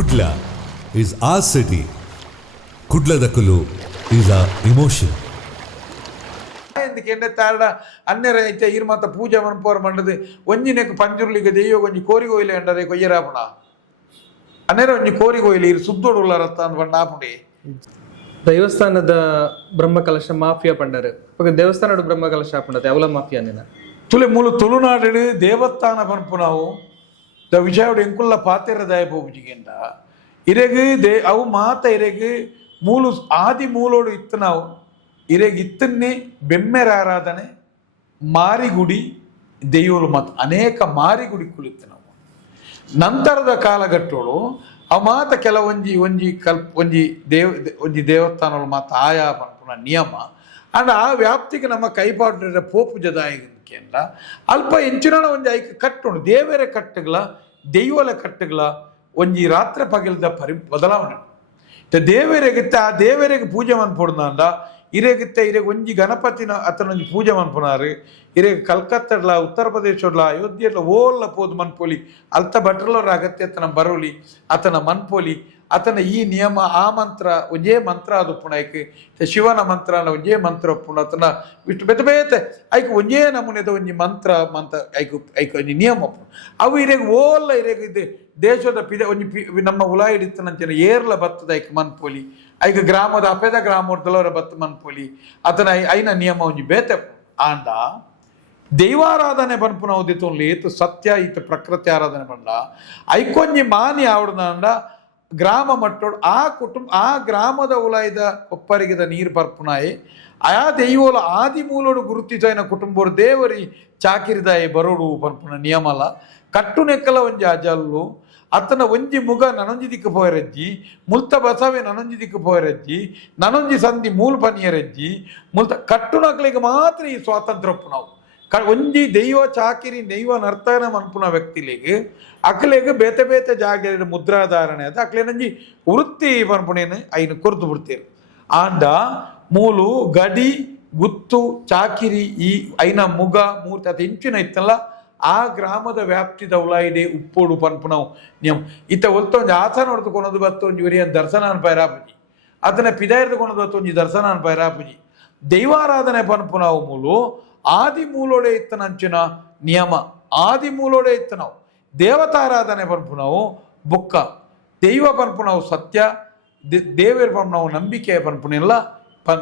Kudla is our city. Kudla Dakulu is our emotion. ఎందుకంటే తాడ అన్నెర అయితే ఈర్మత పూజ మనం పోరమంటది ಒಂಜಿ ನೆಕ್ ಪಂಜುರ್ಲಿಗೆ ದೆಯ್ಯೋ ಒಂಜಿ ಕೋರಿಗೋಯಿಲೆ ಅಂಡರೆ ಕೊಯ್ಯರಾಪಣ ಅನ್ನೆರ ಒಂಜಿ ಕೋರಿಗೋಯಿಲೆ ಇರು ಸುದ್ದೋಡುಳ್ಳರತ್ತ ಅಂದ್ ಆಪುಡಿ ದೇವಸ್ಥಾನದ ಬ್ರಹ್ಮಕಲಶ ಮಾಫಿಯಾ ಪಂಡರು ದೇವಸ್ಥಾನದ ಬ್ರಹ್ಮಕಲಶ ಪಂಡದ ಅವಲ ಮಾಫಿಯಾ ನಿನ ತುಲೆ ಮೂಲು ತುಳುನಾಡು ದೇವಸ್ಥಾನ ಪನ್ಪು ನಾವು ದ ವಿಜಯವಾಡ ಎಂಕುಲ್ಲ ಪಾತೆರ ದಯಪೋಜಿಗೆಂಡ ಇರೆಗ್ ಅವು ಮಾತ ಇರೆಗ್ ಮೂಲು ಆದಿ ಮೂಲೋಡು ಇತ್ತು ನಾವು ಇರೆಗ್ ಇತ್ತನ್ನೇ ಬೆಮ್ಮೆರ ಆರಾಧನೆ ಮಾರಿಗುಡಿ ದೆಯ್ಯೋಲು ಮತ್ತು ಅನೇಕ ಮಾರಿಗುಡಿ ಕುಳಿತು ನಾವು ನಂತರದ ಕಾಲಘಟ್ಟಗಳು ಅವು ಮಾತ ಕೆಲವೊಂಜಿ ಒಂಜಿ ದೇವಸ್ಥಾನಗಳು ಮಾತ ಆಯಾ ಪನ್ಪುನ ನಿಯಮ ಅಂಡ್ ಆ ವ್ಯಾಪ್ತಿಗೆ ನಮ್ಮ ಕೈಪಾಡ್ರೆ ಪೋಪು ಜದಾಯಿಕೆಂಡ ಅಲ್ಪ ಎಂಚಿನ ಒಂಜಿ ಐಕ ಕಟ್ಟುಂಡು ದೇವರ ಕಟ್ಟುಗಳ ದೆಯ್ಯೋಲ ಕಟ್ಟುಗಳ ಒಂಜಿ ರಾತ್ರಿ ಪಗಲ್ದ ಬದಲಾವಣೆ ದೇವರಿಗಿತ್ತ ಆ ದೇವರಿಗೆ ಪೂಜೆ ಮನ್ಪೊಡ್ದಂಡ ಇರೆಗಿತ್ತ ಇರೆಗ್ ಒಂಜಿ ಗಣಪತಿನ ಅತನೊಂಜಿ ಪೂಜೆ ಮನ್ಪುನಾರು ಇರೆಗ್ ಕಲ್ಕತ್ತಡ್ಲ ಉತ್ತರ ಪ್ರದೇಶಡ್ಲ ಅಯೋಧ್ಯೆಡ್ಲ ಓಲ್ಲ ಪೋದು ಮನ್ಪೊಲಿ ಅಲ್ತ ಭಟ್ರಲವ್ರ ಅಗತ್ಯ ಅತನ ಬರೋಲಿ ಅತನ ಮನ್ಪೊಲಿ ಅತನ ಈ ನಿಯಮ ಆ ಮಂತ್ರ ಒಂಜೇ ಮಂತ್ರ ಅದು ಪುಣ ಐಕ್ ಶಿವನ ಮಂತ್ರ ಒಂಜೇ ಮಂತ್ರ ಪುಣ ಅತನ ಬಿಟ್ಟು ಬೇತೆ ಬೇತೆ ಐಕ್ ಒಂಜೇ ನಮೂನೆದ ಒಂಜಿ ಮಂತ್ರ ಐಕ್ ಒಂಜಿ ನಿಯಮ ಪುಣ ಅವು ಇರೆಗ್ ಓಲ್ಲ ಇರೆಗ್ ಇದು ದೇಶದ ಒಂಜಿ ನಮ್ಮ ಉಲಾ ಹಿಡಿತನಂಚಿನ ಏರ್ಲ ಬತ್ತದ ಐಕ್ ಮನ್ಪೊಲಿ ಐಕ ಗ್ರಾಮದ ಅಪೆದ ಗ್ರಾಮದವರ ಬತ್ತ ಮನ್ಪೊಲಿ ಅತನ ಐನ ನಿಯಮ ಒಂಜಿ ಬೇತೆ ಆಂಡ ದೈವಾರಾಧನೆ ಪನ್ಪು ನಾವು ದಿತ್ತೊಂದು ಏತು ಸತ್ಯ ಈತ ಪ್ರಕೃತಿ ಆರಾಧನೆ ಪಂಡ ಐಕೊಂಜಿ ಮಾನಿ ಆವಡ್ದಂಡ ಗ್ರಾಮ ಮಟ್ಟೋಡು ಆ ಗ್ರಾಮದ ಉಲಾಯ್ದ ಒಪ್ಪರಿಗಿದ ನೀರು ಪರ್ಪುನಾಯಿ ಆ ದೈವೋಲ ಆದಿ ಮೂಲೋಡು ಗುರುತಿಸೈನ ಕುಟುಂಬರು ದೇವರಿ ಚಾಕಿರಿದಾಯಿ ಬರೋಡು ಪನ್ಪುನ ನಿಯಮಲ ಕಟ್ಟು ನೆಕ್ಕಲ ಒಂಜಿ ಅಜಲ್ಲು ಅತನ ಒಂಜಿ ಮುಗ ನನೊಂಜಿ ದಿಕ್ಕು ಪೋಯರಜ್ಜಿ ಮುಲ್ತ ಬಸವೆ ನನೊಂಜಿ ದಿಕ್ಕು ಪೋಯರಜ್ಜಿ ನನೊಂಜಿ ಸಂಧಿ ಮೂಲ ಪನಿಯರಜ್ಜಿ ಮುಲ್ತ ಕಟ್ಟು ನಕ್ಲಿಗೆ ಮಾತ್ರ ಈ ಸ್ವಾತಂತ್ರ್ಯ ನಾವು ಒಂಜಿ ದೈವ ಚಾಕಿರಿ ದೈವ ನರ್ತನ ಮನ್ಪುನ ವ್ಯಕ್ತಿಲಿಗೆ ಅಕ್ಲೆಗೆ ಬೇತೆ ಬೇತೆ ಜಾಗ ಮುದ್ರಾಧಾರಣೆ ಅದ ಅಕ್ಲೇನಂಜಿ ವೃತ್ತಿ ಪನ್ಪುಣೇನು ಐನು ಕೊರ್ದು ಬಿಡ್ತೀರಿ ಆಂಡ ಮೂಲು ಗಡಿ ಗುತ್ತು ಚಾಕಿರಿ ಈ ಐನ ಮುಗ ಮೂರ್ತಿ ಅದು ಹೆಂಚಿನ ಇತ್ತಲ್ಲ ಆ ಗ್ರಾಮದ ವ್ಯಾಪ್ತಿದ ಉಲಾಯಿಡೆ ಉಪ್ಪೋಡು ಪನ್ಪುನವು ನಿಯಮ ಇತ್ತ ಒಲ್ತ ಒಂಜಿ ಆಸನ ಹೊಡೆದುಕೊಳೋದು ಬತ್ತು ಒಂಜಿ ಒರಿಯ ದರ್ಶನ ಪೈರಾಪುಜಿ ಅದನ್ನ ಪಿದಾಯರ್ದುಕೊಳೋದು ಬತ್ತು ಒಂಜಿ ದರ್ಶನ ಪೈರಾಪುಜಿ ದೈವಾರಾಧನೆ ಪನ್ಪುನವು ಮೂಲು ಆದಿ ಮೂಲೋಡೆ ಇತ್ತನಂಚಿನ ನಿಯಮ ಆದಿ ಮೂಲೋಡೆ ಇತ್ತು ನಾವು ದೇವತಾರಾಧನೆ ಪನ್ಪುನವು ಬುಕ್ಕ ದೈವ ಪನ್ಪುನವು ಸತ್ಯ ದೇವರ ಪನ್ಪುನವು ನಂಬಿಕೆ ಪನ್ಪುನೆಲ್ಲ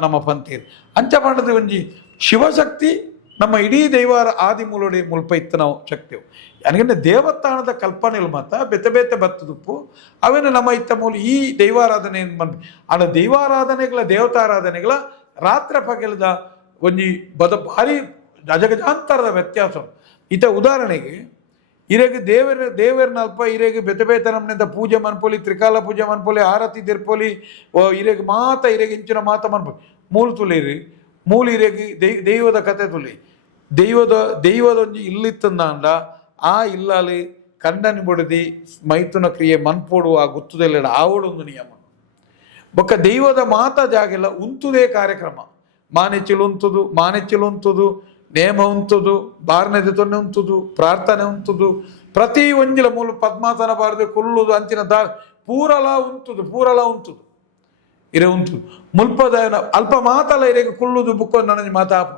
ನಮ್ಮ ಪಂತೀರ್ ಅಂಚ ಪಂಡದ ಒಂಜಿ ಶಿವಶಕ್ತಿ ನಮ್ಮ ಇಡೀ ದೈವಾರ ಆದಿ ಮೂಲೋಡೆ ಮುಲ್ಪ ಇತ್ತು ನಾವು ಶಕ್ತಿವು ಯಾಕಂದ್ರೆ ದೇವಸ್ಥಾನದ ಕಲ್ಪನೆಗಳು ಮಾತ್ರ ಬೆತೆ ಬೇತೆ ಬತ್ತದುಪ್ಪು ಅವೇನು ನಮ್ಮ ಇತ್ತ ಮೂಲ ಈ ದೈವಾರಾಧನೆ ಆಡ ದೈವಾರಾಧನೆಗಳ ದೇವತಾರಾಧನೆಗಳ ರಾತ್ರಿ ಪಗಲದ ಒಂಜಿ ಭಾರಿ ಅಜಗಜಾಂತರದ ವ್ಯತ್ಯಾಸ ಇತ ಉದಾಹರಣೆಗೆ ಇರೆಗೆ ದೇವರನ್ನ ಅಲ್ಪ ಇರೆಗೆ ಬೆತೆ ಬೇತೆ ನಮ್ಮನೆದ ಪೂಜೆ ಮನ್ಪೊಲಿ ತ್ರಿಕಾಲ ಪೂಜೆ ಮನ್ಪೊಲಿ ಆರತಿ ತಿರ್ಪೊಲಿ ಇರೆಗೆ ಮಾತ ಇರೆಗೆ ಇಂಚಿನ ಮಾತ ಮನ್ಪೊಲಿ ಮೂಲ ತುಳಿರಿ ಮೂಲ ಇರೆಗೆ ದೈವದ ಕತೆ ತುಳಿ ದೈವದೊಂಜಿ ಇಲ್ಲಿತ್ತಂದಾಂಡ ಆ ಇಲ್ಲಾಲಿ ಕಂಡನಿ ಬೊಡದಿ ಮೈಥುನ ಕ್ರಿಯೆ ಮನ್ಪೋಡು ಆ ಗುತ್ತುದೆಲ್ಲ ಆವಡೊಂದು ನಿಯಮ ಬೊಕ್ಕ ದೈವದ ಮಾತ ಜಾಗೆಲ್ಲ ಉಂತುದೇ ಕಾರ್ಯಕ್ರಮ ಮಾನೆಚ್ಚಲು ಉಂತುದು ನೇಮ ಉಂತುದು ಬಾರನೆದೆ ತೊನ್ನೆ ಉಂತುದು ಪ್ರಾರ್ಥನೆ ಉಂತುದು ಪ್ರತಿ ಒಂಜಿಲ ಮೂಲ ಪದ್ಮಾಸನ ಬಾರದೆ ಕೊಲ್ಲುದು ಅಂಚಿನ ಪೂರಲ ಉಂತುದು ಇರೆ ಉಂಟು ಮುಲ್ಪದ ಅಲ್ಪ ಮಾತಲ್ಲ ಇರೆಗೆ ಕುಳ್ಳುದು ಬುಕ್ಕ ನನಗೆ ಮಾತಾಪ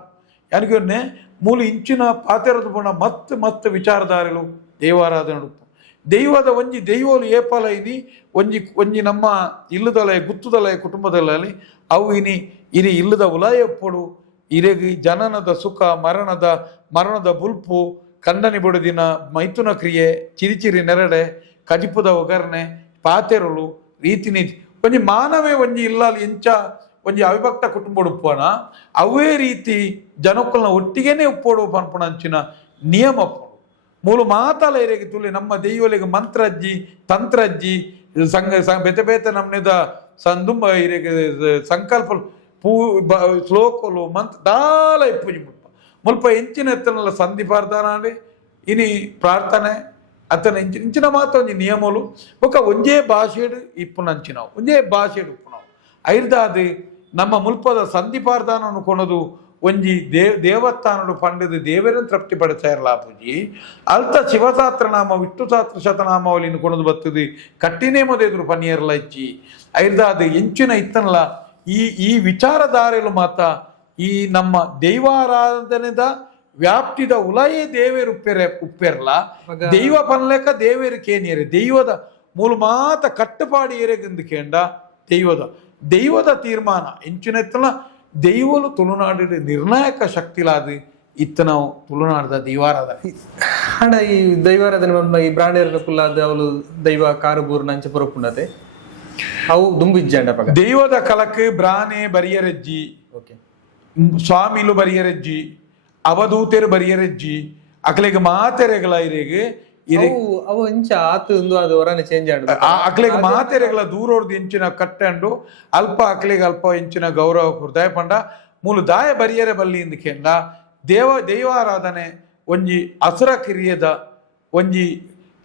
ಯಾನಿಗೆ ಮೂಲ ಇಂಚಿನ ಪಾತೆರದು ಪುಣ ಮತ್ತೆ ವಿಚಾರಧಾರೆಗಳು ದೇವಾರಾಧನೆ ದೈವದ ಒಂಜಿ ದೈವೋಲು ಏಪಲ ಇನಿ ಒಂಜಿ ನಮ್ಮ ಇಲ್ಲದಲಯ ಗುತ್ತುದಲಯ ಕುಟುಂಬದಲ್ಲಿ ಅವು ಇನಿ ಇಲ್ಲದ ಉಲಯ ಎಪ್ಪಡು ಇರೆಗಿ ಜನನದ ಸುಖ ಮರಣದ ಬುಲ್ಪು ಕಂಡನಿ ಬುಡದಿನ ಮೈಥುನ ಕ್ರಿಯೆ ಚಿರಿಚಿರಿ ನೆರಡೆ ಕಜಿಪುದ ಒಗರ್ನೆ ಪಾತೆರಳು ರೀತಿ ನೀತಿ ಒಂಜಿ ಮಾನವೇ ಒಂಜಿ ಇಲ್ಲಲ್ಲಿ ಎಂಚ ಒಂಜಿ ಅವಿಭಕ್ತ ಕುಟುಂಬ ಉಪ್ಪೋಣ ಅವೇ ರೀತಿ ಜನಕ್ಕಲ್ನ ಒಟ್ಟಿಗೆನೆ ಉಪ್ಪೋಡು ಪನ್ಪುಣ ಅಂಚಿನ ನಿಯಮ ಮೂಲು ಮಾತಲ ಇರೆಗೆ ತುಳಿ ನಮ್ಮ ದೈವಲಿಗೆ ಮಂತ್ರಜ್ಜಿ ತಂತ್ರಜ್ಜಿ ಬೆತೆ ಬೇತೆ ನಮ್ಮನೆದ ಸಂದುಂಬ ಇರೆಗೆ ಸಂಕಲ್ಪ ಶ್ಲೋಕಲು ಮಂತ್ರ ದಾಲ ಇಪ್ಪುಜಿ ಮುಲ್ಪ ಎಂಚಿನ ಎತ್ತನಲ್ಲ ಸಂಧಿ ಪ್ರಾರ್ಥನೆ ಇನಿ ಪ್ರಾರ್ಥನೆ ಅತನ ಇಂಚಿನ ಮಾತ ಒಂಜಿ ನಿಯಮಲು ಬೊಕ ಒಂಜೇ ಭಾಷೆಡು ಇಪ್ಪುನಂಚಿನಾವು ಒಂಜೇ ಭಾಷೆಡು ಉಪ್ಪುನಾವು ಐರ್ದಾದು ನಮ್ಮ ಮುಲ್ಪದ ಸಂಧಿ ಪ್ರಾರ್ಥನವನ್ನು ಕೊನೋದು ಒಂಜಿ ದೇವಸ್ಥಾನಡು ಪಂಡದು ದೇವರನ್ನು ತೃಪ್ತಿಪಡಿಸಾರಲಾಪುಜಿ ಅಲ್ತ ಶಿವಸಹಸ್ರನಾಮ ವಿಷ್ಣು ಸಹಸ್ರ ಶತನಾಮಾವಳಿನ ಕೊಣದು ಬರ್ತದೆ ಕಟ್ಟಿನೇ ಮೊದಲು ಪನಿಯರ್ಲ ಇಚ್ಚಿ ಐದಾದ ಎಂಚಿನ ಇತ್ತನಲ್ಲ ಈ ವಿಚಾರಧಾರೆಲು ಮಾತ ಈ ನಮ್ಮ ದೈವಾರಾಧನೆದ ವ್ಯಾಪ್ತಿದ ಉಲಯೇ ದೇವೇರು ಉಪ್ಪೆರ್ಲ ದೈವ ಪನ್ಲೆಕ್ಕ ದೇವೇರು ಕೇನಿಯರೆ ದೈವದ ಮೂಲ ಮಾತ ಕಟ್ಟುಪಾಡು ಏರೆಗೆಂದು ಕೇಂಡ ದೈವದ ತೀರ್ಮಾನ ಎಂಚಿನ ಇತ್ತನ ದೈವಲು ತುಳುನಾಡಿದ ನಿರ್ಣಾಯಕ ಶಕ್ತಿಲಾದ ಇತ್ತ ನಾವು ತುಳುನಾಡದ ದೈವಾರಾಧನೆ ಹಣ ಈ ದೈವಾರಾಧನೆ ಈ ಬ್ರಾಂಡೇರ್ ಪುಲ್ಲಾದ ಅವಳು ದೈವ ಕಾರುಬೂರು ನಂಚ ಪುರಪುಂಡತೆ ಅವು ದುಂಬಿಜ್ಜಂಡ ಪಗ ದೈವದ ಕಲಕ್ ಬ್ರಾನೆ ಬರಿಯರಜ್ಜಿ ಸ್ವಾಮಿಲು ಬರಿಯರಜ್ಜಿ ಅವಧೂತೆರು ಬರಿಯರಜ್ಜಿ ಅಕ್ಲೆಗೆ ಮಾತೆರೆಗಳ ಇರೆಗೆ ಅವು ಇಂಚ ಆತು ಒಂದು ಅದು ಹೊರನೆ ಚೇಂಜ್ ಆಡ ಅಕ್ಲೆಗೆ ಮಾತೆರೆಗಳ ದೂರೋರ್ದು ಎಂಚಿನ ಕಟ್ಟಂಡು ಅಲ್ಪ ಅಕ್ಲೆಗೆ ಅಲ್ಪ ಎಂಚಿನ ಗೌರವ ಹೃದಯ ಪಂಡ ಮೂಲು ದಾಯ ಬರಿಯರೆ ಬಲ್ಲಿ ಇಂದಕೆಂಡ ದೈವಾರಾಧನೆ ಒಂಜಿ ಅಸುರ ಕಿರಿಯದ ಒಂಜಿ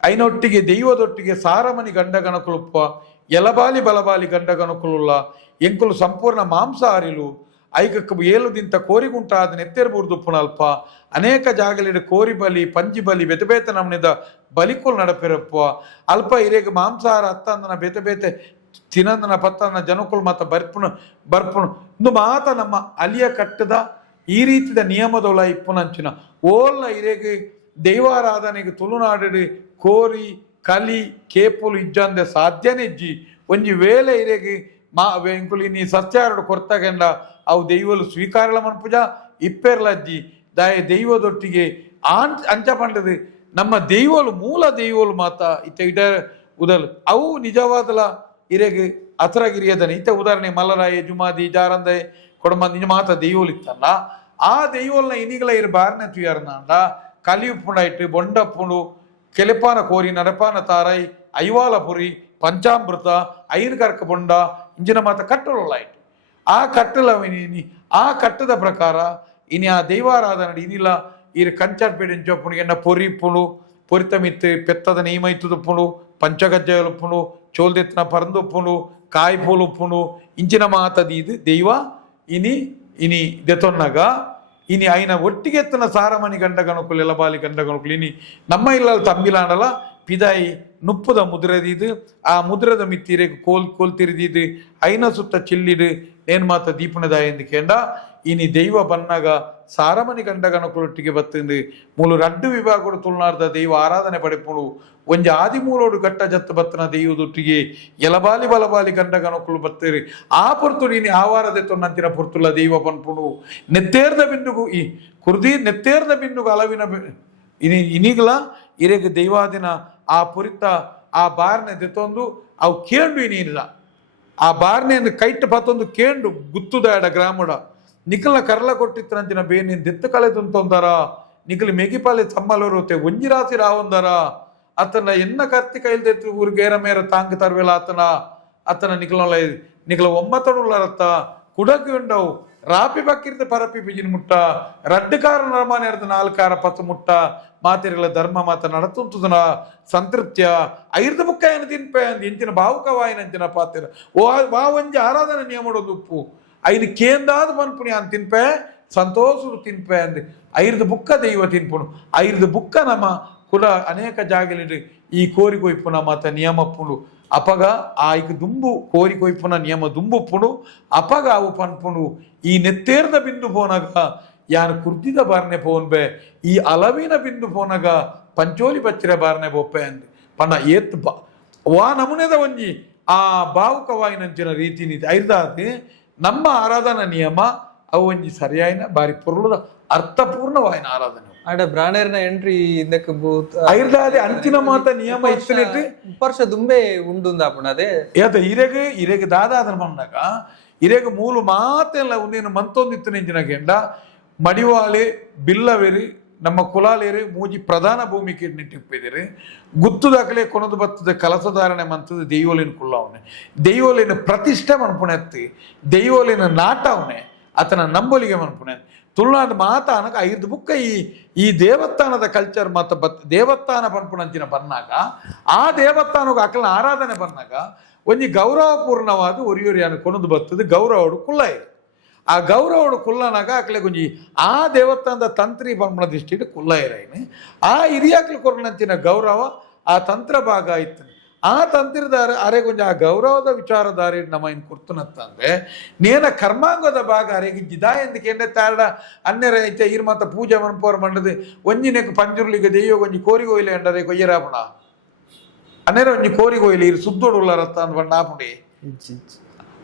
ಐನೊಟ್ಟಿಗೆ ದೈವದೊಟ್ಟಿಗೆ ಸಾರಮನಿ ಗಂಡಗಣಕುಲುಪ್ಪ ಎಲಬಾಲಿ ಬಲಬಾಲಿ ಗಂಡಗಣಕುಲುಲ್ಲ ಎಂಕುಲು ಸಂಪೂರ್ಣ ಮಾಂಸಾಹಾರಿಲು ಐಕಕ್ಕೆ ಏಳುದಿಂತ ಕೋರಿಗುಂಟಾದ ನೆತ್ತೆರ್ಬೂರ್ದು ಪುಣಲ್ಪ ಅನೇಕ ಜಾಗಲಿಡ ಕೋರಿ ಬಲಿ ಪಂಜಿ ಬಲಿ ಬೆತಬೇತ ನಮ್ಮನಿದ ಬಲಿಕುಲ್ ನಡಪಿರಪ್ಪ ಅಲ್ಪ ಇರೇಗ ಮಾಂಸಾಹಾರ ಹತ್ತಂದನ ಬೇತೆ ತಿನ್ನಂದನ ಪತ್ತನ ಜನಕುಲ್ ಮಾತ ಬರ್ಪುಣು ಇಂದು ಮಾತ ನಮ್ಮ ಅಲಿಯ ಕಟ್ಟದ ಈ ರೀತಿಯ ನಿಯಮದೊಳ ಇಪ್ಪುನಂಚಿನ ಓಲ್ನ ಇರೇಗ ದೈವಾರಾಧನೆಗೆ ತುಳುನಾಡು ಕೋರಿ ಕಲಿ ಕೇಪುಲು ಇಜ್ಜಂದೆ ಸಾಧ್ಯನೆಜ್ಜಿ ಒಂಜಿ ವೇಳೆ ಇರೇಗಿ ಎಂಕುಲಿ ನೀ ಸತ್ಯಾರಡು ಕೊರ್ತಾಗಂಡ ಅವು ದೈವಲು ಸ್ವೀಕಾರಲ ಮನ್ಪುಜ ಇಪ್ಪೆರ್ಲಜ್ಜಿ ದೈವದೊಟ್ಟಿಗೆ ಅಂಚ ಪಂಡದು ನಮ್ಮ ದೈವಲು ಮೂಲ ದೈವಲು ಮಾತ ಇತ್ತ ಇಡ ಉದಲ್ ಅವು ನಿಜವಾದಲ ಇರೆಗೆ ಅತರಗಿರಿಯದನೆ ಇತ್ತ ಉದಾಹರಣೆ ಮಲ್ಲರಾಯ ಜುಮಾದಿ ಜಾರಂದೆ ಕೊಡಮಂದಿ ನಿಜ ಮಾತ ದೈವಲು ಇತ್ತಲ್ಲ ಆ ದೈವಲ್ನ ಇನಿಗಳ ಇರು ಬಾರನೆ ತುಯಾರನಾಂಡ ಕಲಿಯುಪ್ಪುಂಡಾಯ್ತು ಬೊಂಡಪ್ಪುಂಡು ಕೆಲೆಪಾನ ಕೋರಿ ನಡಪಾನ ತಾರೈ ಐವಾಲಪುರಿ ಪಂಚಾಮೃತ ಐನು ಕರ್ಕ ಬೊಂಡ ಇಂಜಿನ ಮಾತ ಕಟ್ಟಲಾಯ್ತು ಆ ಕಟ್ಟಲವಿನಿ ಆ ಕಟ್ಟದ ಪ್ರಕಾರ ಇನಿ ಆ ದೈವಾರಾಧನೆ ಇನಿಲ್ಲ ಇರು ಕಂಚಾಟ್ಪೇಟೆ ಇಂಚೊಪ್ಪುಣು ಎನ್ನ ಪೊರಿಪ್ಪುಣು ಪೊರಿತಮಿತ್ತು ಪೆತ್ತದ ನೇಮೈತುದುಪ್ಪುಣು ಪಂಚಗಜ್ಜಲುಪ್ಪುಣು ಚೋಲ್ದೆತ್ತಿನ ಪರಂದುಪ್ಪುಣು ಕಾಯ್ಪೋಲುಪ್ಪುಣು ಇಂಚಿನ ಮಾತದಿ ಇದು ದೈವ ಇನಿ ದೆತೊನ್ನಗ ಇನಿ ಐನ ಒಟ್ಟಿಗೆ ಎತ್ತನ ಸಾರಮಣಿ ಗಂಡಗಣಕುಲು ಎಲಬಾಲಿ ಗಂಡಗಣಕುಲು ಇನಿ ನಮ್ಮ ಇಲ್ಲ ತಂಬಿಲಾಂಡಲ ಪಿದಾಯಿ ನುಪ್ಪುದ ಮುದ್ರದಿದು ಆ ಮುದ್ರದ ಮಿತ್ತಿರೆ ಕೋಲ್ ತಿರಿದಿದು ಐನ ಸುತ್ತ ಚಿಲ್ಲಿಡು ಏನ್ ಮಾತ ದೀಪಣದಾಯ ಎಂದು ಕೇಂಡ ಇನಿ ದೈವ ಬನ್ನಗ ಸಾರಮನಿ ಗಂಡಗಣಕುಲೊಟ್ಟಿಗೆ ಬತ್ತಂದು ಮೂಲು ರಡ್ಡು ವಿಭಾಗಗಳು ತುಳುನಾಡ್ದ ದೈವ ಆರಾಧನೆ ಪಡೆಪುಳು ಒಂಜಿ ಆದಿಮೂಲೋಡು ಗಟ್ಟ ಜತ್ತು ಬತ್ತನ ದೈವದೊಟ್ಟಿಗೆ ಎಲಬಾಲಿ ಬಲಬಾಲಿ ಗಂಡಗಣಕುಲು ಬತ್ತೇರಿ ಆ ಪೊರ್ತುಡು ಇನಿ ಆವಾರದೆ ತೊನ್ನಂತಿನ ಪೊರ್ತುಲ ದೈವ ಪನ್ಪುಣು ನೆತ್ತೇರ್ದ ಬಿಂದುಗು ಈ ಕುರ್ದಿ ನೆತ್ತೇರ್ದ ಬಿಂದುಗು ಅಲವಿನ ಇನಿಗಲ ಇರೆಗೆ ದೈವಾದಿನ ಆ ಪುರಿತ ಆ ಬಾರ್ನೆ ದೆತ್ತೊಂದು ಅವು ಕೇಂಡು ಇನಿಲ್ಲ ಆ ಬಾರ್ನೆಯನ್ನು ಕೈಟ್ ಪತ್ತೊಂದು ಕೇಂಡು ಗುತ್ತುದಾಡ ಗ್ರಾಮಡ ನಿಖಲ್ನ ಕರ್ಲ ಕೊಟ್ಟಿತ್ತಂಚಿನ ಬೇನಿ ದೆತ್ತು ಕಳೆದುಂತೊಂದರ ನಿಖಲ್ ಮೆಗಿಪಾಲೆ ತಮ್ಮಲೋರುತ್ತೆ ಒಂಜಿ ರಾಸಿ ರಾವೊಂದರ ಅತನ ಎನ್ನ ಕರ್ತಿ ಕೈಲ್ದೆತ್ತು ಊರಿಗೇರ ಮೇರ ತಾಂಗ್ ತರ್ವೆಲ ಅತನ ನಿಖಲ ಒಮ್ಮತಡುಲ್ಲರತ್ತ ಕುಡಕಿ ಉಂಡವು ರಾಪಿ ಬಕ್ಕಿರ್ದ ಪರಪಿ ಬಿಜಿನ ಮುಟ್ಟ ರಡ್ಡುಕಾರ ನರಮಾನೇರ್ದ ನಾಲ್ಕಾರ ಪತ್ತು ಮುಟ್ಟ ಮಾತಿರಗಳ ಧರ್ಮ ಮಾತ ನಡತುಂತುದನ ಸಂತೃಪ್ತಿಯ ಐರ್ದ ಬುಕ್ಕ ಏನು ತಿನ್ಪೆ ಅಂದ್ ಎಂಚಿನ ಭಾವುಕವಾಯಿನಂಚಿನ ಪಾತಿರ ವಾ ಒಂಜಿ ಆರಾಧನೆ ನಿಯಮಡೋದು ಉಪ್ಪು ಐದು ಕೇಂದಾದ ಪನ್ಪುಣಿ ಅಂತ ತಿನ್ಪೆ ಸಂತೋಷರು ತಿನ್ಪೆ ಅಂದ್ ಐರ್ದ ಬುಕ್ಕ ದೈವ ತಿನ್ಪುಣು ಐರ್ದ ಬುಕ್ಕ ನಮ್ಮ ಕುಲ ಅನೇಕ ಜಾಗಲಿಡು ಈ ಕೋರಿಕೊಯ್ಪುನ ಮಾತ ನಿಯಮಪ್ಪುಡು ಅಪಗ ಆಯ್ಕೆ ದುಂಬು ಕೋರಿಕೊಯ್ಪುನ ನಿಯಮ ದುಂಬುಪ್ಪುಡು ಅಪಗ ಅವು ಪನ್ಪುಡು ಈ ನೆತ್ತೇರ್ದ ಬಿಂದು ಪೋನಗ ಯಾನು ಕುರ್ದಿದ ಬಾರ್ನೆ ಪೋನ್ಬೆ ಈ ಅಲವಿನ ಬಿಂದು ಪೋನಗ ಪಂಚೋಲಿ ಬಚ್ಚಿರ ಬಾರ್ನೆ ಬೊಪ್ಪೆ ಅಂದ್ ಪಂಡ ಏತ್ ವಾ ನಮುನೆದ ಒಂಜಿ ಆ ಭಾವುಕವಾಯಿನಂಚಿನ ರೀತಿ ನೀತಿ ಐದಾದ ನಮ್ಮ ಆರಾಧನಾ ನಿಯಮ ಅವು ಒಂಜಿ ಸರಿಯಾಯಿನ ಬಾರಿ ಪುರ್ಲದ ಅರ್ಥಪೂರ್ಣವಾಯಿನ ಆರಾಧನೆ ಆಡ ಬ್ರಾಣೇರ್ನ ಎಂಟ್ರಿ ಇದಕ್ಕೆ ಐರ್ದಾದೆ ಅಂಚಿನ ಮಾತ ನಿಯಮ ಇತ್ತಿನಿಟ್ಟು ವರ್ಷ ದುಂಬೆ ಉಂಡುಂದಾಪುಣ ಅದೇ ಏತ ಇರೆಗೆ ದಾದಾದನ ಬಂದಾಗ ಇರೆಗೆ ಮೂಲು ಮಾತೆಲ್ಲ ಉಂದೇನು ಮಂತೊಂದಿತ್ತು ನೆಂಚಿನ ಗೆಂಡ ಮಡಿವಾಳೆ ಬಿಲ್ಲವೆರಿ ನಮ್ಮ ಕುಲಾಲೇರಿ ಮೂಜಿ ಪ್ರಧಾನ ಭೂಮಿಕೆ ನಿಟ್ಟಿಪ್ಪಿದಿರಿ ಗುತ್ತುದಾಗಲೇ ಕೊನದು ಬತ್ತದ ಕಲಸಧಾರಣೆ ಮಂತದ ದೈವಲಿನ ಕುಲ್ಲವನೆ ದೈವಲಿನ ಪ್ರತಿಷ್ಠೆ ಮನ್ಪುಣೆತ್ತಿ ದೈವಲಿನ ನಾಟ ಅವನೆ ಆತನ ನಂಬಲಿಗೆ ಮನ್ಪುಣೆ ತುಳುನಾಡು ಮಾತ ಅನಕ ಐದು ಬುಕ್ಕ ಈ ದೇವಸ್ಥಾನದ ಕಲ್ಚರ್ ಮಾತ ದೇವಸ್ಥಾನ ಪನ್ಪುಣಂಚಿನ ಬಂದಾಗ ಆ ದೇವಸ್ಥಾನಕ್ಕೆ ಅಕಲ್ನ ಆರಾಧನೆ ಬಂದಾಗ ಒಂಜಿ ಗೌರವಪೂರ್ಣವಾದ ಒರಿಯೊರಿಯಾನ ಕೊನದು ಬರ್ತದೆ ಗೌರವಡು ಕುಲ್ಲ ಆ ಗೌರವಡು ಕುಲ್ಲನಾಗ ಅಕ್ಲೆ ಗುಂಜಿ ಆ ದೇವಸ್ಥಾನದ ತಂತ್ರಿ ಪನ್ಪುನ ದೃಷ್ಟಿಡು ಕುಲ್ಲ ಇರಾಯಿನಿ ಆ ಹಿರಿಯಾಕ್ಲು ಕೊರನಂಚಿನ ಗೌರವ ಆ ತಂತ್ರ ಭಾಗ ಆಯ್ತು ಆ ತಂತ್ರದಾರ ಅರೆಗೊಂಜ ಆ ಗೌರವದ ವಿಚಾರಧಾರೆ ನಮ್ಮ ಇನ್ನು ಕುರ್ತನತ್ತಂದ್ರೆ ನೇನ ಕರ್ಮಾಂಗದ ಭಾಗ ಅರೆಗೆ ಜಿದಾಯಂದಿಕೆ ಎಂಡೆ ತಾರಡ ಅನ್ನೆರ ಐತೆ ಇರ್ ಮಾತ ಪೂಜೆ ಮನ್ಪೋರ್ ಮಂಡದು ಒಂಜಿನೆಕ್ ಪಂಜುರ್ಲಿಗೆ ದೆಯ್ಯೋ ಒಂಜಿ ಕೋರಿಗೋಯ್ಲೆ ಎಂಡರೆ ಕೊಯ್ಯರಾಪುಣ ಅನ್ನೆರ ಒಂಜಿ ಕೋರಿಗೋಯ್ಲೆ ಇರು ಸುದ್ದೋಡುಲ್ಲ ರತ್ತ ಅಂದ್ ಬಂಡ ಆಪುಡಿ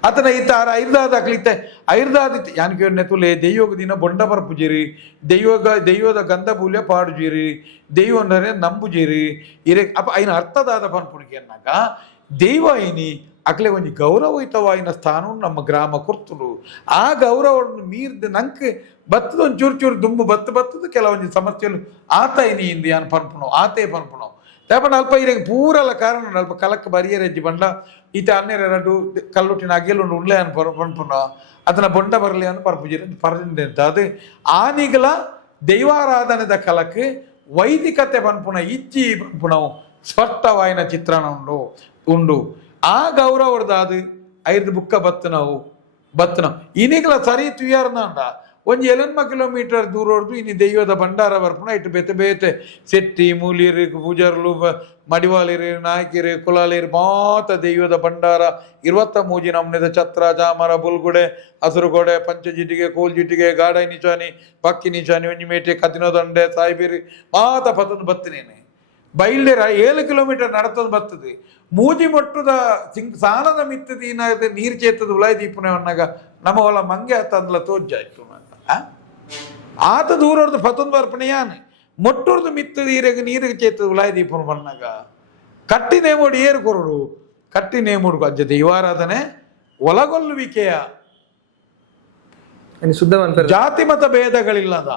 ಅತನ ಈತ ಐರ್ದಾದ ಅಕ್ಲಿತ್ತೆ ಐರ್ದಾದಿತ್ತು ಯಾನ್ಕೆ ತುಲೆ ದೆಯ್ಯೋಗ ದಿನ ಬೊಂಡ ಬರ್ಪುಜಿರಿ ದೆಯ್ಯೋದ ಗಂಧ ಬೂಲ್ಯ ಪಾಡುಜಿರಿ ದೆಯ್ಯ ಅಂದರೆ ನಂಬುಜಿರಿ ಇರೆ ಅಪ್ಪ ಐನ ಅರ್ಥದಾದ ಪನ್ಪುಣಿಕೆ ಅನ್ನಾಗ ದೈವ ಐನಿ ಅಕ್ಲೆ ಒಂಜಿ ಗೌರವಯುತವಾಯಿನ ಸ್ಥಾನ ನಮ್ಮ ಗ್ರಾಮ ಕೊರ್ತುಡು ಆ ಗೌರವವನ್ನು ಮೀರ್ದು ನಂಗೆ ಬತ್ತದ ಒಂದು ಚೂರು ಚೂರು ದುಂಬು ಬತ್ತದ ಕೆಲವೊಂದು ಸಮಸ್ಯೆಲು ಆತ ಐನಿ ಇಂದು ಯಾನ್ ಪನ್ಪುಣೋ ಆತೇ ಪನ್ಪುಣೋ ತೇಪಂಡ ಅಲ್ಪ ಇರೆಗೆ ಪೂರಲ ಕಾರಣ ಅಲ್ಪ ಕಲಕ್ಕೆ ಬರಿಯರೆಜ್ಜಿ ಬಂಡ ಈತ ಅನ್ನೆರ ರಡ್ಡು ಕಲ್ಲುಟ್ಟಿನ ಅಗೆಲು ಉಳ್ಳೆ ಅನ್ ಪನ್ಪುನ ಅದನ್ನ ಬೊಂಡ ಬರಲಿ ಅನ್ನು ಪರ್ಪುಜಿರ ಪರ್ದಿಂತ ಅದು ಆನಿಗಲ ದೈವಾರಾಧನೆದ ಕಲಕ್ಕೆ ವೈದಿಕತೆ ಪನ್ಪುನ ಇಜ್ಜಿ ಪನ್ಪುನವು ಸ್ಪಷ್ಟವಾಯಿನ ಚಿತ್ರಣ ಉಂಡು ಆ ಗೌರವದ ಅದು 5 ಬುಕ್ಕ ಬತ್ತನವು ಇನಿಗಲ ಸರಿ ತುಯಾರ್ನಂಡ ಒಂಜಿ 11 ಕಿಲೋಮೀಟರ್ ದೂರ ಹೊಡೆದು ಇನ್ನು ದೈವದ ಭಂಡಾರ ಬರ್ಪುಣ ಇಟ್ಟು ಬೇತೆ ಸೆಟ್ಟಿ ಮೂಲಿಯರು ಪೂಜಾರ್ಲು ಮಡಿವಾಲಿರು ನಾಯಕಿರು ಕುಲಾಲಿರು ಮಾತ ದೈವದ ಭಂಡಾರ 23 ನಮ್ನೆದ ಛತ್ರ ಜಾಮರ ಬುಲ್ಗುಡೆ ಹಸುರುಗೋಡೆ ಪಂಚಜಿಟಿಗೆ ಕೋಲ್ಜಿಟಿಗೆ ಗಾಡೈ ನಿಚಾನಿ ಪಕ್ಕಿ ನಿಚಾನಿ ಒಂಜಿ ಮೇಟೆ ಕದಿನೋ ದಂಡೆ ಸಾಯಿಬಿರಿ ಮಾತ ಪತ್ತೊಂದು ಬತ್ತನೇನೆ ಬೈಲ್ಡೇರ 7 ಕಿಲೋಮೀಟರ್ ನಡತದ ಬರ್ತದೆ ಮೂಜಿ ಮೊಟ್ಟದ ಸಾಲದ ಮಿತ್ತದ ನೀರು ಚೇತದ ಉಲಾಯ್ ದೀಪನೆ ಅನ್ನಗ ನಮ್ಮ ಹೊಲ ಮಂಗೆ ತಂದ್ಲ ತೋಜ್ಜಾಯ್ತು ಆತ ದೂರ ಹೊಡೆದು ಪತ್ತೊಂದು ಬರ್ಪಣೆಯಾನೆ ಮೊಟ್ಟೂರ್ದು ಮಿತ್ತದ ನೀರಿಗೆ ಚೇತದ ಉಲಾಯ್ ದೀಪನ ಬಣ್ಣಗ ಕಟ್ಟಿ ನೇಮೋಡು ಏರು ಕೊರಡು ಕಟ್ಟಿ ನೇಮೋಡು ಅಜ್ಜ ದೈವಾರಾಧನೆ ಒಳಗೊಳ್ಳುವಿಕೆಯ ಜಾತಿ ಮತ ಭೇದಗಳಿಲ್ಲದ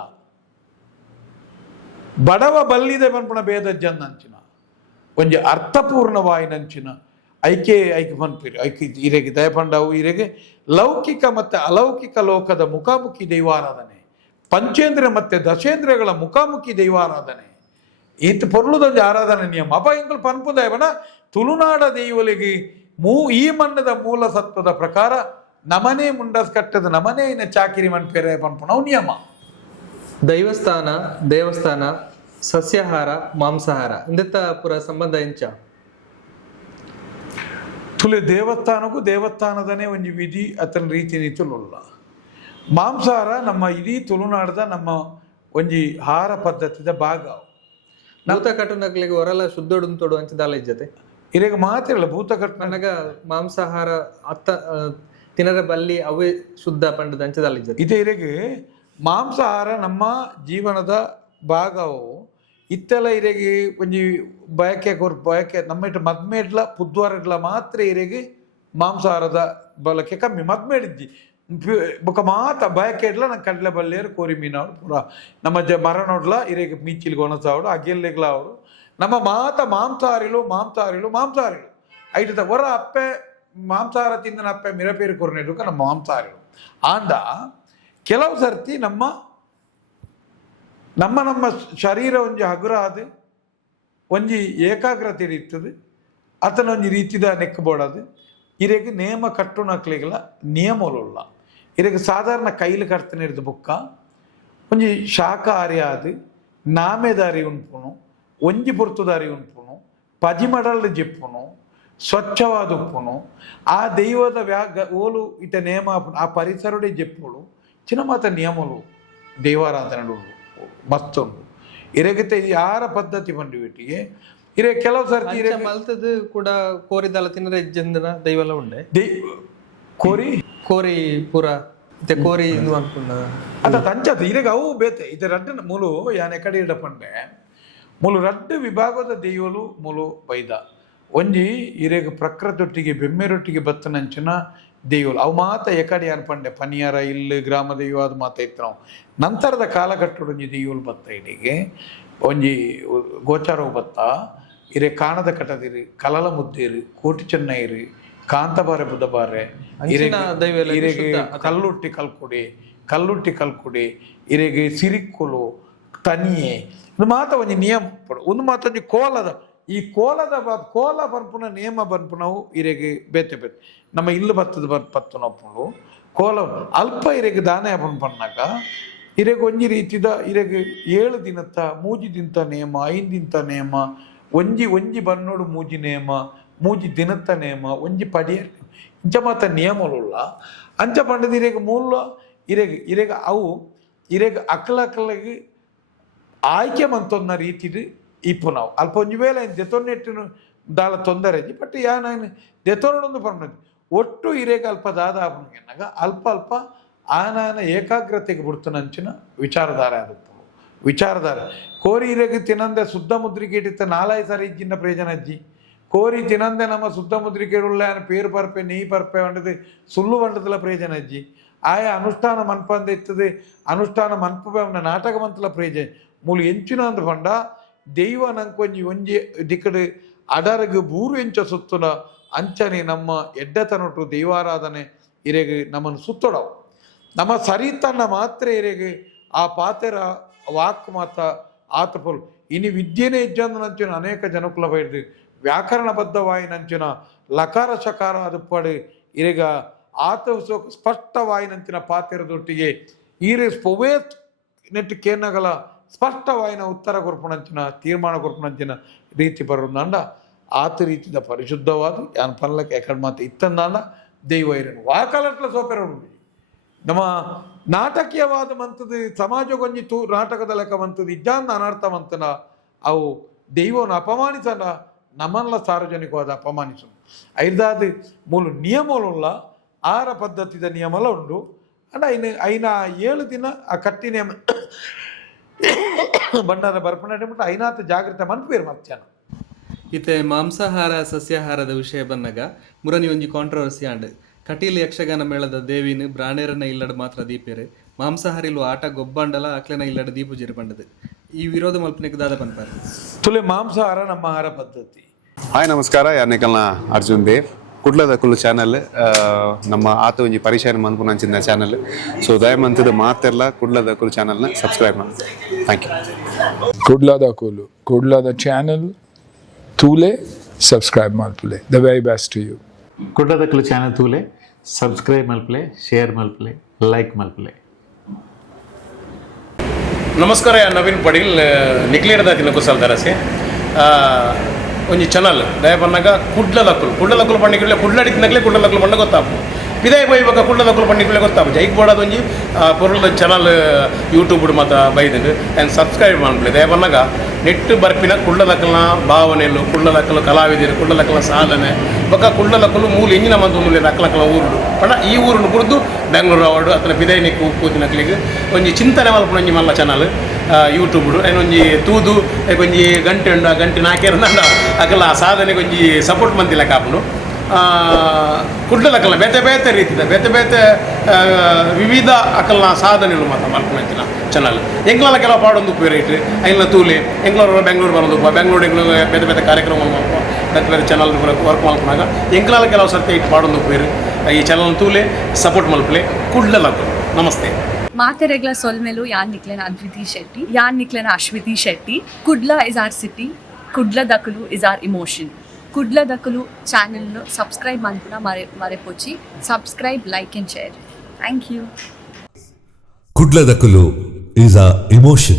ಬಡವ ಬಲ್ಲಿದೆ ಪನ್ಪುಣ ಭೇದಜ್ಜನ್ನಂಚಿನ ಒಂಜಿ ಅರ್ಥಪೂರ್ಣವಾಯಿನಂಚಿನ ಐಕೆ ಪನ್ಪಿರಿ ಐಕೆ ಇರೆಗೆ ದಯಪಂಡವು ಇರೆಗೆ ಲೌಕಿಕ ಮತ್ತು ಅಲೌಕಿಕ ಲೋಕದ ಮುಖಾಮುಖಿ ದೈವಾರಾಧನೆ ಪಂಚೇಂದ್ರ ಮತ್ತೆ ದಶೇಂದ್ರಗಳ ಮುಖಾಮುಖಿ ದೈವಾರಾಧನೆ ಈತ ಪೊರ್ಲುದೊಂದು ಆರಾಧನೆ ನಿಯಮ ಅಪ ಇಂಕಲ್ ಪನ್ಪುದಯವನ ತುಳುನಾಡ ದೈವಲಿಗೆ ಈ ಮಣ್ಣದ ಮೂಲ ಸತ್ವದ ಪ್ರಕಾರ ನಮನೆ ಮುಂಡಸ್ ಕಟ್ಟದ ನಮನೆ ಇನ್ನ ಚಾಕಿರಿ ಮನ್ಪೇರೆ ಪನ್ಪುನವು ನಿಯಮ ದೇವಸ್ಥಾನ ಸಸ್ಯಾಹಾರ ಮಾಂಸಾಹಾರ ಇಂದೆತ್ತ ಪುರ ಸಂಬಂಧ ಎಂಚ ತುಲೆ ದೇವಸ್ಥಾನಕ್ಕೂ ದೇವಸ್ಥಾನದನೇ ಒಂದು ವಿಧಿ ಅತನ ರೀತಿ ನೀತಿಲ್ಲ ಮಾಂಸಾಹಾರ ನಮ್ಮ ಇಡೀ ತುಳುನಾಡದ ನಮ್ಮ ಒಂಜಿ ಆಹಾರ ಪದ್ಧತಿದ ಭಾಗ ಭೂತ ಕಟ್ಟುನಕ್ಲಿಗೆ ಹೊರಲ ಶುದ್ಧೊಡು ತೊಡು ಅಂಚದಾಲ ಇಜ್ಜತೆ ಇರೆಗೆ ಮಾತಿರಲ್ಲ ಭೂತ ಕಟ್ಟುನಗ ಮಾಂಸಾಹಾರ ಅತ್ತ ತಿನ್ನರ ಬಲ್ಲಿ ಅವೇ ಶುದ್ಧ ಪಂಡದ ಅಂಚದಾಲ ಇಜ್ಜತೆ ಇದೆ ಇರೆಗೆ ಮಾಂಸಾಹಾರ ನಮ್ಮ ಜೀವನದ ಭಾಗವು ಇತ್ತೆಲ್ಲ ಇರೆಗೆ ಒಂಜಿ ಬಯಕೆ ನಮ್ಮ ಇಟ್ಟು ಮದ್ಮೇಡ್ಲ ಪುದ್ವಾರಡ್ಲ ಮಾತ್ರ ಇರೆಗೆ ಮಾಂಸಾಹಾರದ ಬಲಕ್ಕೆ ಕಮ್ಮಿ ಮದ್ಮೇಡಿದ್ದಿ ಬೊಕ ಮಾತ ಬಯಕೆಡ್ಲ ನಂಗೆ ಕಡಲೆ ಬಲ್ಲೇರು ಕೋರಿ ಮೀನವ್ರು ಪೂರ ನಮ್ಮ ಮರ ನೋಡ್ಲ ಇರೆಗೆ ಮೀಚಿಲ್ಗೆ ಒಣಸಾವಡು ಅಗೆಲ್ಲೆಗ್ಲ ಅವರು ನಮ್ಮ ಮಾತ ಮಾಂಸಾಹಾರಿಲು ಐಟದ ಹೊರ ಅಪ್ಪೆ ಮಾಂಸಾಹಾರ ತಿಂದನ ಅಪ್ಪೆ ಮಿರಪೇರಿ ಕೊರ್ನೇಡುಕ ನಮ್ಮ ಮಾಂಸಾಹಾರಿಲು ಆಂಡ ಕೆಲವು ಸರ್ತಿ ನಮ್ಮ ಶರೀರ ಒಂಜಿ ಹಗುರ ಆದು ಒಂಜಿ ಏಕಾಗ್ರತೆ ಇರ್ತದೆ ಅತನ ಒಂಜಿ ರೀತಿದ ನೆಕ್ ಬೋಡದು ಇರೆಗೆ ನೇಮ ಕಟ್ಟುನಕ್ಲಿಗಲ ನಿಯಮಲುಲ್ಲ ಇರೆಗೆ ಸಾಧಾರಣ ಕೈಲು ಕರ್ತನೆ ಇರ್ದು ಬುಕ್ಕ ಒಂಜಿ ಶಾಕಾಹಾರಿ ಆದು ನಾಮೆದಾರಿ ಉಂಪುನು ಒಂಜಿ ಪುರ್ತುದಾರಿ ಉಂಪುನು ಪಜಿಮಡಲ್ ಜೆಪ್ಪುನು ಸ್ವಚ್ಛವಾದ ಉಪ್ಪುನು ಆ ದೈವದ ಓಲು ಇತ ನೇಮ ಆ ಪರಿಸರಡೆ ಜೆಪ್ಪುಳು ಚಿನ್ನ ಮಾತ ನಿಯಮಲು ದೈವಾರಾಧನೆ ಮತ್ತೊಂದು ಇರೆಗತೆ ಯಾರ ಪದ್ಧತಿ ಬಂದಿಬಿಟ್ಟಿಗೆ ಇರೆ ಕೆಲವು ಸರ್ತಿ ಮಲ್ತದು ಕೂಡ ಕೋರಿದಲ್ಲ ತಿನ್ನರೆ ಜಂದನ ದೈವಲ ಉಂಡೆ ಕೋರಿ ಪೂರ ಕೋರಿ ಅನ್ಕೊಂಡ ಅದ ತಂಚದ ಇರೆಗೆ ಅವು ಬೇತೆ ಇದು ರಡ್ಡ ಮೂಲು ಯಾನೆ ಕಡೆ ಇಡಪಂಡೆ ಮೂಲು ರಡ್ಡ ವಿಭಾಗದ ದೈವಲು ಮೂಲು ಬೈದ ಒಂಜಿ ಇರೆಗೆ ಪ್ರಕೃತೊಟ್ಟಿಗೆ ಬೆಮ್ಮೆರೊಟ್ಟಿಗೆ ಬತ್ತನಂಚಿನ ದೈವಲು ಅವು ಮಾತ ಎಕಡೆ ಅನ್ಪಂಡೆ ಪನಿಯರ ಇಲ್ಲಿ ಗ್ರಾಮ ದೈವ ಅದು ಮಾತ ಇತ್ತು ನಾವು ನಂತರದ ಕಾಲಘಟ್ಟದ ಒಂಜಿ ದೈವಲು ಬತ್ತ ಇಡಿಗೆ ಒಂಜಿ ಗೋಚಾರವು ಬತ್ತ ಇರೆ ಕಾಣದ ಕಟದಿರಿ ಕಲಲ ಮುದ್ದೀರಿ ಕೋಟಿ ಚೆನ್ನೈರಿ ಕಾಂತಬಾರೆ ಬುಧಬಾರೆ ಇರೆಗೆ ಕಲ್ಲುಟ್ಟಿ ಕಲ್ಕುಡಿ ಇರೆಗೆ ಸಿರಿಕ್ಕುಲು ತನಿಯೆ ಇದು ಮಾತ ಒಂಜಿ ನಿಯಮ ಒಂದು ಮಾತ ಒಂಜಿ ಕೋಲದ ಈ ಕೋಲ ಪನ್ಪುನ ನೇಮ ಪನ್ಪುನವು ಇರೆಗೆ ಬೇತೆ ನಮ್ಮ ಇಲ್ಲು ಬತ್ತದ ಪತ್ತು ನಪ್ಪುಂಡು ಕೋಲ ಅಲ್ಪ ಇರೆಗ್ ದಾನ ಯಾಪನ ಪನ್ನಾಗ ಇರೆಗ್ ಒಂಜಿ ರೀತಿದ ಇರೆಗ್ 7 ದಿನತ್ತ ಮೂಜಿ ದಿಂತ ನೇಮ 5 ದಿಂತ ನೇಮ ಒಂಜಿ ಬನ್ನೋಡು ಮೂಜಿ ನೇಮ ಮೂಜಿ ದಿನತ್ತ ನೇಮ ಒಂಜಿ ಪಡಿಯರ್ ಇಂಚ ಮಾತ ನಿಯಮలుಲ್ಲ ಅಂಚ ಪಂಡದ ಇರೆಗ್ ಮೂಲ ಇರೆಗ್ ಅವು ಇರೆಗ್ ಅಕ್ಕಲಗೆ ಆಯ್ಕೆ ಮಂತೊಂದ ರೀತಿಡ್ ಇಪ್ಪು ನಾವು ಅಲ್ಪ ಒಂಜಿ ವೇಳೆ ದೆತೊನ್ನೆಟ್ಟಿನ ದಾಳ ತೊಂದರೆ ಬಟ್ ನಾನು ದೆತೊರಡೊಂದು ಪರ್ನದು ಒಟ್ಟು ಇರೆಗ್ ಅಲ್ಪ ದಾದ ಆಪನಗೆನ್ನಾಗ ಅಲ್ಪ ಆನಾನ ಏಕಾಗ್ರತೆಗೆ ಬಿಡ್ತನಂಚಿನ ವಿಚಾರಧಾರ ವಿಚಾರಧಾರ ಕೋರಿ ಇರೆಗ್ ತಿನ್ನಂದೆ ಶುದ್ಧ ಮುದ್ರಿಕೆಟಿತ್ತ 4 ಸಾರಿ ಇಜ್ಜಿನ ಪ್ರಯೋಜನ ಅಜ್ಜಿ ಕೋರಿ ತಿನ್ನಂದೆ ನಮ್ಮ ಶುದ್ಧ ಮುದ್ರಿಕೆಡುಳ್ಳ ಪೇರು ಪರ್ಪೆ ನೀ ಪರ್ಪೆ వండದು ಸುಳ್ಳು వంಡದಲ ಪ್ರಯೋಜನ ಅಜ್ಜಿ ಆಯ ಅನುಷ್ಠಾನ ಮನ್ಪಂದ ಇತ್ತದೆ ಅನುಷ್ಠಾನ ಮನ್ಪೆ ನಾಟಕ ಮಂತಲ ಪ್ರಯೋಜನ ಮೂಲು ಎಂಚಿನ ಅಂದ್ ಪಂಡ ದೈವ ನಂಕೊಂಜಿ ಒಂಜಿ ದಿಕ್ಕಡು ಅಡರ್ಗ್ ಬೂರು ಎಂಚ ಸುತ್ತುನ ಅಂಚನೆ ನಮ್ಮ ಎಡ್ಡತನೊಟ್ಟು ದೈವಾರಾಧನೆ ಇರೆಗ್ ನಮ್ಮನ್ನು ಸುತ್ತೊಡವು ನಮ್ಮ ಸರಿತನ್ನ ಮಾತ್ರ ಇರೆಗ್ ಆ ಪಾತೆರ ವಾಕ್ ಮಾತ ಆತಪುಲ್ ಇನಿ ವಿದ್ಯೆನೇ ಇಜ್ಜಂದು ಅನೇಕ ಜನಕುಲ ಬೈದು ವ್ಯಾಕರಣಬದ್ಧವಾಯಿ ನಂಚಿನ ಲಕಾರ ಶಕಾರ ಅದುಪಡು ಇರೆಗ ಆತ ಸ್ಪಷ್ಟವಾಯಿ ನಂಚಿನ ಪಾತೆರದೊಟ್ಟಿಗೆ ಈರೆ ಪೊವೇ ನೆಟ್ಟು ಕೇನಗಲ ಸ್ಪಷ್ಟವಾಯಿನ ಉತ್ತರ ಕೊರ್ಪುಣಂಚಿನ ತೀರ್ಮಾನ ಕೊರ್ಪುಣಂಚಿನ ರೀತಿ ಬರೋದಂಡ ಆತ ರೀತಿದ ಪರಿಶುದ್ಧವಾದ ಯಾನ್ ಪಲ್ಲಕ್ಕೆ ಎಕಡ್ ಮಾತು ಇತ್ತಂದಾಂಡ ದೈವ ಇರನು ವಾಕಲಟ್ಲ ಸೋಪೆರ ನಮ್ಮ ನಾಟಕೀಯವಾದ ಮಂತದ ಸಮಾಜಗೊಂಜಿ ನಾಟಕದ ಲೆಕ್ಕ ಮಂತದ ಇಜ್ಜಾಂದ ಅನರ್ಥ ಮಂತನ ಅವು ದೈವವನ್ನು ಅಪಮಾನಿಸನ ನಮ್ಮನ್ನ ಸಾರ್ವಜನಿಕವಾದ ಅಪಮಾನಿಸು ಐದಾದ ಮೂಲ ನಿಯಮಗಳ ಆಹಾರ ಪದ್ಧತಿದ ನಿಯಮಲ ಉಂಡು ಅಂಡ ಐನ 7 ದಿನ ಆ ಕಟ್ಟಿ ನೇಮ ಬಂಡಾರ ಬರ್ಪಣೆ ಬಿಟ್ಟು ಐನಾಥ ಜಾಗ್ರತೆ ಮನ್ಪೇರು ಮಧ್ಯಾಹ್ನ ಇತ್ತೆ ಮಾಂಸಾಹಾರ ಸಸ್ಯಾಹಾರದ ವಿಷಯ ಬಂದಾಗ ಮುರನಿ ಒಂಜಿ ಕಾಂಟ್ರವರ್ಸಿ ಆಂಡ್ ಕಟೀಲು ಯಕ್ಷಗಾನ ಮೇಳದ ದೇವಿನ ಬ್ರಾಣೇರನ ಇಲ್ಲಡ ಮಾತ್ರ ದೀಪೇರೆ ಮಾಂಸಾಹಾರಿಲು ಆಟ ಗೊಬ್ಬಂಡಲ ಅಕ್ಲೆನ ಇಲ್ಲಡ ದೀಪುಜಿರು ಬಂಡದು ಈ ವಿರೋಧ ಮಲ್ಪನೆಗೆ ದಾದ ಪನ್ಪಾರ ತುಲೆ ಮಾಂಸಾಹಾರ ನಮ್ಮ ಆಹಾರ ಪದ್ಧತಿ. ಹಾಯ್ ನಮಸ್ಕಾರ ಯಾನೆಕಲ್ನ ಅರ್ಜುನ್ ದೇವ್ ಕುಡ್ಲದ ಕುಲ್ಲು ಚಾನಲ್ ನಮ್ಮ ಆತ ಒಂಜಿ ಪರಿಚಯ ಮನ್ಪುನಂಚಿನ ಚಾನಲ್ ಸೊ ದಯಮಂತದ ಮಾತೆಲ್ಲ ಕುಡ್ಲದ ಕುಲ್ಲು ಚಾನಲ್ನ ಸಬ್ಸ್ಕ್ರೈಬ್ ಮಾಡಿ ಥ್ಯಾಂಕ್ ಯು. ಕುಡ್ಲದ ಚಾನಲ್ ತೂಲೆ ಸಬ್ಸ್ಕ್ರೈಬ್ ಮಲ್ಪಲೆ the very best to you. ಕುಡ್ಲದ ಚಾನಲ್ ತೂಲೆ ಸಬ್ಸ್ಕ್ರೈಬ್ ಮಲ್ಪಲೆ ಶೇರ್ ಮಲ್ಪಲೆ ಲೈಕ್ ಮಲ್ಪಲೆ. ನಮಸ್ಕಾರ ನವೀನ್ ಪಡೀಲ್ ನಿಕ್ಲೇರದ ದಿನ ಕುಸಲ್ ದರಸೆ ಒಂಜಿ ಚಾನಲ್ ದಯ ಪನ್ನಾಗ ಕುಡ್ಲದಕ್ಕುಲು ಪಂಡಿಗೆ ಕುಡ್ಲಡಿತಿನಾಗಲೇ ಕುಡ್ಲದಕ್ಕುಲು ಪಂಡ ಗೊತ್ತಾಪು ಪಿದಾಯ ಬೈವಾಗ ಕುಡ್ಲದಕ್ಕುಲು ಪಂಡಿಗೆ ಗೊತ್ತಾಪು ಜೈಕ್ ಬೋಡದ ಒಂಜಿ ಪೊರುಳ ಚಾನಲ್ ಯೂಟ್ಯೂಬ್ ಮಾತ ಬೈದಂಡು ಆ್ಯಂಡ್ ಸಬ್ಸ್ಕ್ರೈಬ್ ಮಾಡ್ಬಿಡಿ ದಯ ಪನ್ನಾಗ ನೆಟ್ಟು ಬರ್ಪಿನ ಕುಡ್ಲದಕ್ಕಲ್ನ ಭಾವನೆಲು ಕುಡ್ಲದಕ್ಕಲು ಕಲಾವಿದರು ಕುಡ್ಲದಕ್ಕಲ ಸಾಧನೆ ಬೊಕ್ಕ ಕುಡ್ಲದಕ್ಕಲು ಮೂಲ ಇಂಜಿನ ಮಂದು ಅಕ್ಕಲಕ್ಕಲ ಊರುಡು ಪಂಡ ಈ ಊರನ್ನು ಕುರಿದು ಬೆಂಗಳೂರು ಅವಾರ್ಡು ಅತನ ಪಿದಾಯ ನಿಕ್ಕು ಕೂತಿನಕ್ಲಿಗೆ ಒಂಜಿ ಚಿಂತನೆ ಮಲ್ಪನ ಒಂಜಿ ಮಲ್ಲ ಚಾನಲ್ ಯೂಟ್ಯೂಬ್ ಆ್ಯಂಡ್ ಒಂಜಿ ತೂದು ಒಂಜಿ ಗಂಟೆ ಉಂಡು ಆ ಗಂಟೆ ನಾಕೇರಂದ ಅಕಲ ಸಾಧನೆಗೆ ಒಂಜಿ ಸಪೋರ್ಟ್ ಮಂತಿಲ್ಲ ಕಾಪುನು ಕುಡ್ಲಕ್ಕಲ್ಲ ಬೇತೆ ರೀತಿದ ಬೇತೆ ವಿವಿಧ ಅಕಲ್ನ ಸಾಧನೆಗಳು ಮಾತ್ರ ಮಲ್ಪನಂಚಿನ ಚಾನಲ್ ಎಂಗ್ಲಲ್ಲ ಕೆಲವು ಪಾಡೊಂದು ಪೇರೇಟ್ ಐನ ತೂಲೆ ಎಂಗ್ಳೂರು ಬೆಂಗಳೂರು ಬರೋದು ಬೆಂಗಳೂರು ಬೇತೆ ಕಾರ್ಯಕ್ರಮ ಬೇತೆ ಚಾನಲ್ ವರ್ಕ್ ಮಲ್ಪನಾಗ ಎಂಗ್ಲಲ್ಲ ಕೆಲವು ಸರ್ತಿ ಇಟ್ಟು ಪಾಡೊಂದು ಪೇರು ಈ ಚಾನಲ್ ತೂಲೆ ಸಪೋರ್ಟ್ ಮಲ್ಪಲೆ ಕುಡ್ಲಕ್ಕಲು. ನಮಸ್ತೆ. ಮಾತೆರೆಗ್ಲ ಸೊಲ್ಮೆಲು ಯಾನ್ ನಿಕ್ಲೆನ ಅದ್ವಿತಿ ಶೆಟ್ಟಿ, ಯಾನ್ ನಿಕ್ಲೆನ Ashwiti Shetty. Kudla is our city, Kudla ದಕಲು ಇಸ್ ಆರ್ ಇಮೋಷನ್. ಕುಡ್ಲ ದಕಲು ಚಾನೆಲ್ನು ಸಬ್ಸ್ಕ್ರೈಬ್ ಮಾಡ್ಪುನ ಮರೆಪೊಚ್ಚಿ subscribe like and share. Thank you. ಕುಡ್ಲದಕಲು is a emotion.